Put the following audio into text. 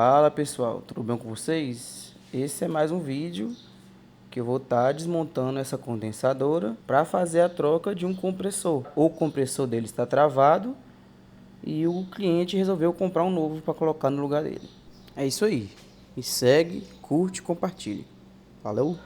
Fala pessoal, tudo bem com vocês? Esse é mais um vídeo que eu vou estar desmontando essa condensadora para fazer a troca de um compressor. O compressor dele está travado e o cliente resolveu comprar um novo para colocar no lugar dele. É isso aí. Me segue, curte e compartilhe. Valeu!